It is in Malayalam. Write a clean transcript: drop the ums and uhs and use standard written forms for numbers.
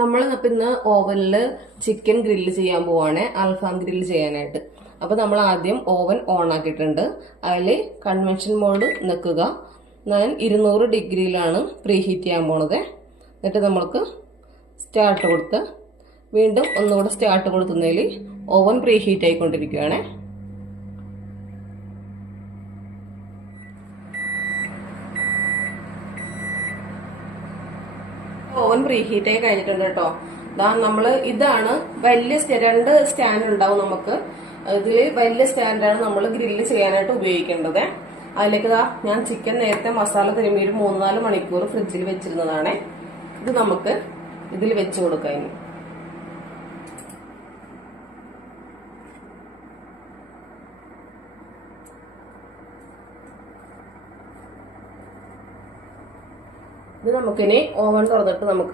നമ്മൾ ഇന്ന് ഓവനിൽ ചിക്കൻ ഗ്രില്ല് ചെയ്യാൻ പോവാണ്, അൽഫാം ഗ്രില്ല് ചെയ്യാനായിട്ട്. അപ്പൊ നമ്മൾ ആദ്യം ഓവൻ ഓൺ ആക്കിയിട്ടുണ്ട്. അതിൽ കൺവെൻഷൻ മോഡ് നിൽക്കുക. ഞാൻ 200 ഡിഗ്രിയിലാണ് പ്രീ ഹീറ്റ് ചെയ്യാൻ പോണത്. എന്നിട്ട് നമ്മൾക്ക് സ്റ്റാർട്ട് കൊടുത്ത് വീണ്ടും ഒന്നുകൂടെ സ്റ്റാർട്ട് കൊടുക്കുന്നതിൽ ഓവൻ പ്രീ ഹീറ്റ് ആയിക്കൊണ്ടിരിക്കുകയാണ്. ഓവൻ പ്രീ ഹീറ്റ് ആയി കഴിഞ്ഞിട്ടുണ്ട് കേട്ടോ. ഇതാണ് വലിയ രണ്ട് സ്റ്റാൻഡ് ഉണ്ടാവും നമുക്ക്. ഇതില് വലിയ സ്റ്റാൻഡാണ് നമ്മൾ ഗ്രില്ല് ചെയ്യാനായിട്ട് ഉപയോഗിക്കേണ്ടത്. അതിലേക്ക് ഞാൻ ചിക്കൻ നേരത്തെ മസാല തിരുമ്മി 3-4 മണിക്കൂർ ഫ്രിഡ്ജിൽ വെച്ചിരുന്നതാണ്. ഇത് നമുക്ക് ഇതിൽ വെച്ച് കൊടുക്കാം. ഇനി ഇത് നമുക്കിനി ഓവൻ തുറന്നിട്ട് നമുക്ക്